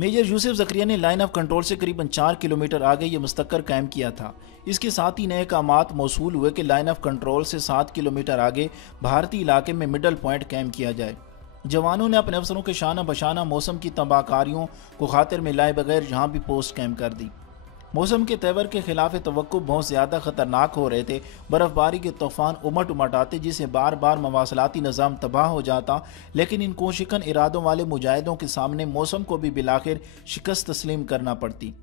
Major Yusuf Zakaria ने line of control से करीबन 4 किलोमीटर आगे ये मुस्तकर कायम किया था। इसके साथ ही नए अहकामात मौसूल हुए कि लाइन ऑफ कंट्रोल से 7 किलोमीटर आगे भारतीय इलाके में मिडल पॉइंट कायम किया जाए। जवानों ने अपने अफसरों के शाना बशाना मौसम की तबाहकारियों को खातिर में लाए बगैर यहाँ भी पोस्ट कायम कर दी। मौसम के तेवर के खिलाफ तवक्को बहुत ज़्यादा ख़तरनाक हो रहे थे। बर्फ़बारी के तूफ़ान उमट आते जिससे बार बार मवासलाती निज़ाम तबाह हो जाता, लेकिन इन कोशिकन इरादों वाले मुजाहिदों के सामने मौसम को भी बिलाखिर शिकस्त तस्लीम करना पड़ती।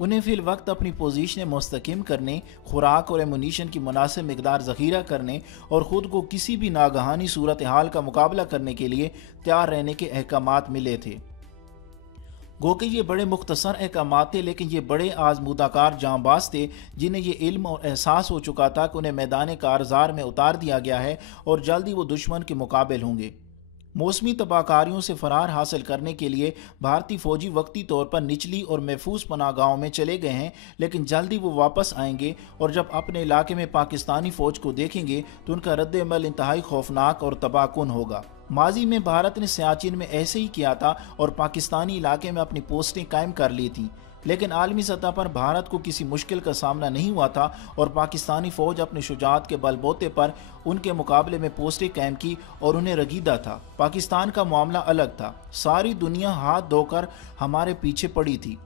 उन्हें फिल वक्त अपनी पोजीशन मुस्तकिम करने, खुराक और एमुनीशन की मुनासिब मकदार ज़ख़ीरा करने और ख़ुद को किसी भी नागहानी सूरत हाल का मुकाबला करने के लिए तैयार रहने के अहकामात मिले थे। गो कि ये बड़े मुख्तसर अहकामात थे, लेकिन ये बड़े आजमूदाकार जांबाज थे जिन्हें ये इल्म और एहसास हो चुका था कि उन्हें मैदान कारज़ार में उतार दिया गया है और जल्द ही वो दुश्मन के मुकाबिल होंगे। मौसमी तबाहकारियों से फरार हासिल करने के लिए भारतीय फौजी वक्ती तौर पर निचली और महफूज पनाहगाहों में चले गए हैं, लेकिन जल्द ही वो वापस आएंगे और जब अपने इलाके में पाकिस्तानी फ़ौज को देखेंगे तो उनका रद्द अमल इंतहाई खौफनाक और तबाहकुन होगा। माजी में भारत ने सियाचिन में ऐसे ही किया था और पाकिस्तानी इलाके में अपनी पोस्टें कायम कर ली थी, लेकिन आलमी सतह पर भारत को किसी मुश्किल का सामना नहीं हुआ था और पाकिस्तानी फ़ौज अपने शुजात के बलबोते पर उनके मुकाबले में पोस्टें कायम की और उन्हें रगीदा था। पाकिस्तान का मामला अलग था। सारी दुनिया हाथ धोकर हमारे पीछे पड़ी थी।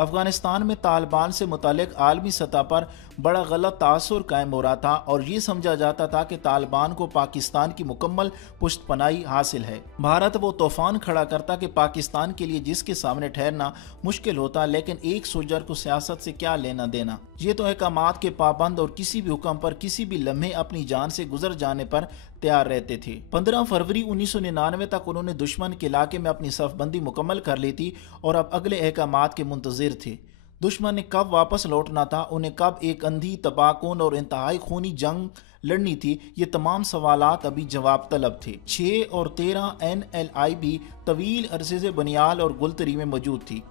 अफगानिस्तान में तालिबान से मुतालिक आलमी सतह पर बड़ा गलत तासुर कायम हो रहा था और ये समझा जाता था कि तालिबान को पाकिस्तान की मुकम्मल पुष्टपनाही हासिल है। भारत वो तूफान खड़ा करता कि पाकिस्तान के लिए जिसके सामने ठहरना मुश्किल होता, लेकिन एक सोल्जर को सियासत से क्या लेना देना। ये तो अहकामात के पाबंद और किसी भी हुक्म पर किसी भी लम्हे अपनी जान से गुजर जाने पर तैयार रहते थे। 15 फरवरी 1999 तक उन्होंने दुश्मन के इलाके में अपनी सफबंदी मुकम्मल कर ली थी और अब अगले अहकामात के मुंतजिर थे। दुश्मन ने कब वापस लौटना था, उन्हें कब एक अंधी तबाहकुन और इंतहाई खूनी जंग लड़नी थी, ये तमाम सवालात अभी जवाब तलब थे। 6 और 13 NLI भी तवील अरसे से बनियाल और गुलतरी में मौजूद थी।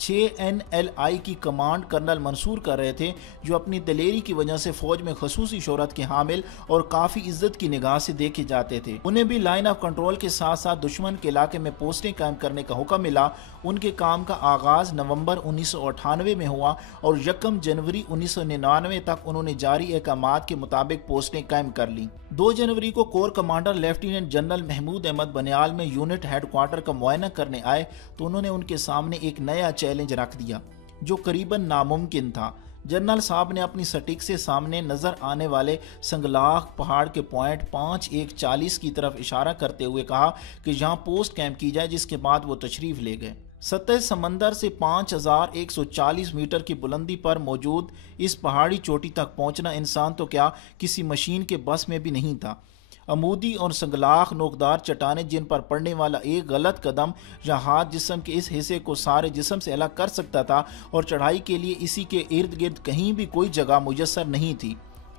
6 NLI की कमांड कर्नल मंसूर कर रहे थे, जो अपनी दलेरी की वजह से फौज में खसूसी शोहरत के हामिल और काफ़ी इज्जत की निगाह से देखे जाते थे। उन्हें भी लाइन ऑफ कंट्रोल के साथ साथ दुश्मन के इलाके में पोस्टें कायम करने का हुक्म मिला। उनके काम का आगाज़ नवंबर 1998 में हुआ और 1 जनवरी 1999 तक उन्होंने जारी अहकामात के मुताबिक पोस्टें कायम कर लीं। 2 जनवरी को corps commander lieutenant general Mahmood Ahmed Banihal में यूनिट हेडक्वार्टर का मुआयना करने आए तो उन्होंने उनके सामने एक नया चैलेंज रख दिया जो करीबन नामुमकिन था। जनरल साहब ने अपनी सटीक से सामने नजर आने वाले संगलाख पहाड़ के पॉइंट 5140 की तरफ इशारा करते हुए कहा कि यहाँ पोस्ट कैंप की जाए, जिसके बाद वो तशरीफ ले गए। सतह समंदर से 5140 मीटर की बुलंदी पर मौजूद इस पहाड़ी चोटी तक पहुंचना इंसान तो क्या किसी मशीन के बस में भी नहीं था। अमूदी और संगलाख नोकदार चट्टानें जिन पर पड़ने वाला एक गलत कदम या हाथ जिस्म के इस हिस्से को सारे जिस्म से अलग कर सकता था और चढ़ाई के लिए इसी के इर्द गिर्द कहीं भी कोई जगह मुयस्सर नहीं थी।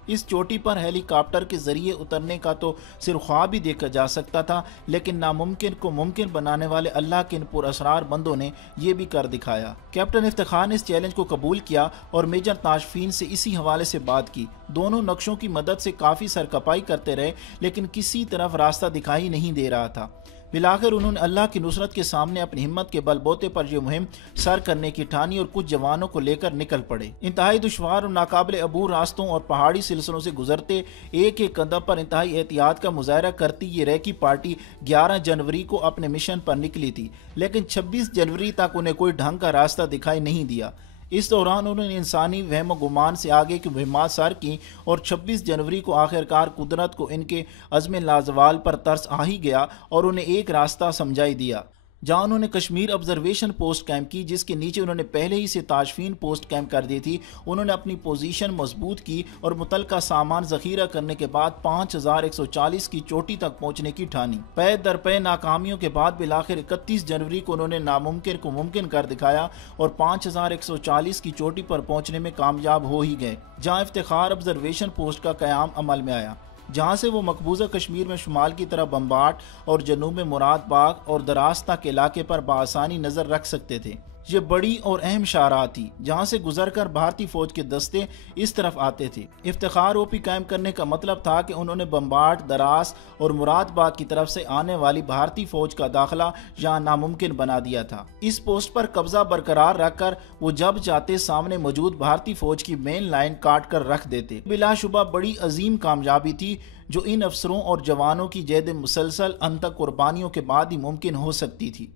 इस चोटी पर हेलीकॉप्टर के जरिए उतरने का तो सिर्फ ख्वाब ही देखा जा सकता था, लेकिन नामुमकिन को मुमकिन बनाने वाले अल्लाह के इन पुरअसरार बंदों ने यह भी कर दिखाया। कैप्टन इफ्तिखार ने इस चैलेंज को कबूल किया और मेजर ताशफीन से इसी हवाले से बात की। दोनों नक्शों की मदद से काफ़ी सरकपाई करते रहे, लेकिन किसी तरफ रास्ता दिखाई नहीं दे रहा था। बिलाखिर उन्होंने अल्लाह की नुसरत के सामने अपनी हिम्मत के बलबोते पर यह मुहिम सर करने की ठानी और कुछ जवानों को लेकर निकल पड़े। इंतहाई दुश्वार और नाकाबिल अबूर रास्तों और पहाड़ी सिलसिलों से गुजरते एक एक कदम पर इंतहाई एहतियात का मुजाहरा करती ये रैकी पार्टी 11 जनवरी को अपने मिशन पर निकली थी, लेकिन 26 जनवरी तक उन्हें कोई ढंग का रास्ता दिखाई नहीं दिया। इस दौरान उन्होंने इंसानी वहम गुमान से आगे की मुहिमात सर की और 26 जनवरी को आखिरकार कुदरत को इनके अज़्म लाजवाल पर तरस आ ही गया और उन्हें एक रास्ता समझाई दिया, जहां उन्होंने कश्मीर ऑब्जर्वेशन पोस्ट कैंप की, जिसके नीचे उन्होंने पहले ही से ताशफीन पोस्ट कैंप कर दी थी। उन्होंने अपनी पोजीशन मजबूत की और मुतलका सामान जखीरा करने के बाद 5140 की चोटी तक पहुंचने की ठानी। पै दर पै नाकामियों के बाद बिलाखिर 31 जनवरी को उन्होंने नामुमकिन को मुमकिन कर दिखाया और 5140 की चोटी पर पहुंचने में कामयाब हो ही गए, जहाँ इफ्तिखार ऑब्जर्वेशन पोस्ट का क़याम अमल में आया, जहाँ से वो मकबूजा कश्मीर में शुमाल की तरफ बम्बाट और जनूब में मुरादबाग और दरास्ता के इलाके पर बआसानी नज़र रख सकते थे। یہ بڑی اور اہم شاہراہ تھی جہاں سے گزر کر بھارتی فوج کے دستے اس طرف آتے تھے۔ افتخار اوپی قائم کرنے کا مطلب تھا کہ انہوں نے بمباٹ، دراس اور مراد آباد کی طرف سے آنے والی بھارتی فوج کا داخلہ یہاں ناممکن بنا دیا تھا۔ اس پوسٹ پر قبضہ برقرار رکھ کر وہ جب چاہتے سامنے موجود بھارتی فوج کی مین لائن کاٹ کر رکھ دیتے۔ بلا شبہ بڑی عظیم کامیابی تھی جو ان افسروں اور جوانوں کی جہد مسلسل انتھک قربانیوں کے بعد ہی ممکن ہو سکتی تھی۔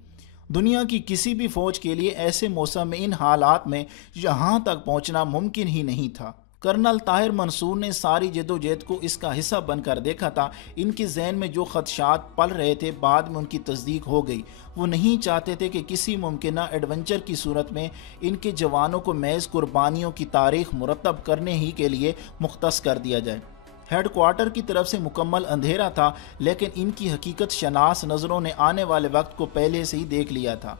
دنیا کی کسی بھی فوج کے لیے ایسے موسم میں ان حالات میں یہاں تک پہنچنا ممکن ہی نہیں تھا۔ کرنل طاہر منصور نے ساری جدوجہد کو اس کا حصہ بن کر دیکھا تھا۔ ان کے ذہن میں جو خدشات پل رہے تھے بعد میں ان کی تصدیق ہو گئی۔ وہ نہیں چاہتے تھے کہ کسی ممکنہ ایڈونچر کی صورت میں ان کے جوانوں کو محض قربانیوں کی تاریخ مرتب کرنے ہی کے لیے مختص کر دیا جائے۔ ہیڈ کوارٹر کی طرف سے مکمل اندھیرا تھا، لیکن ان کی حقیقت شناس نظروں نے آنے والے وقت کو پہلے سے ہی دیکھ لیا تھا۔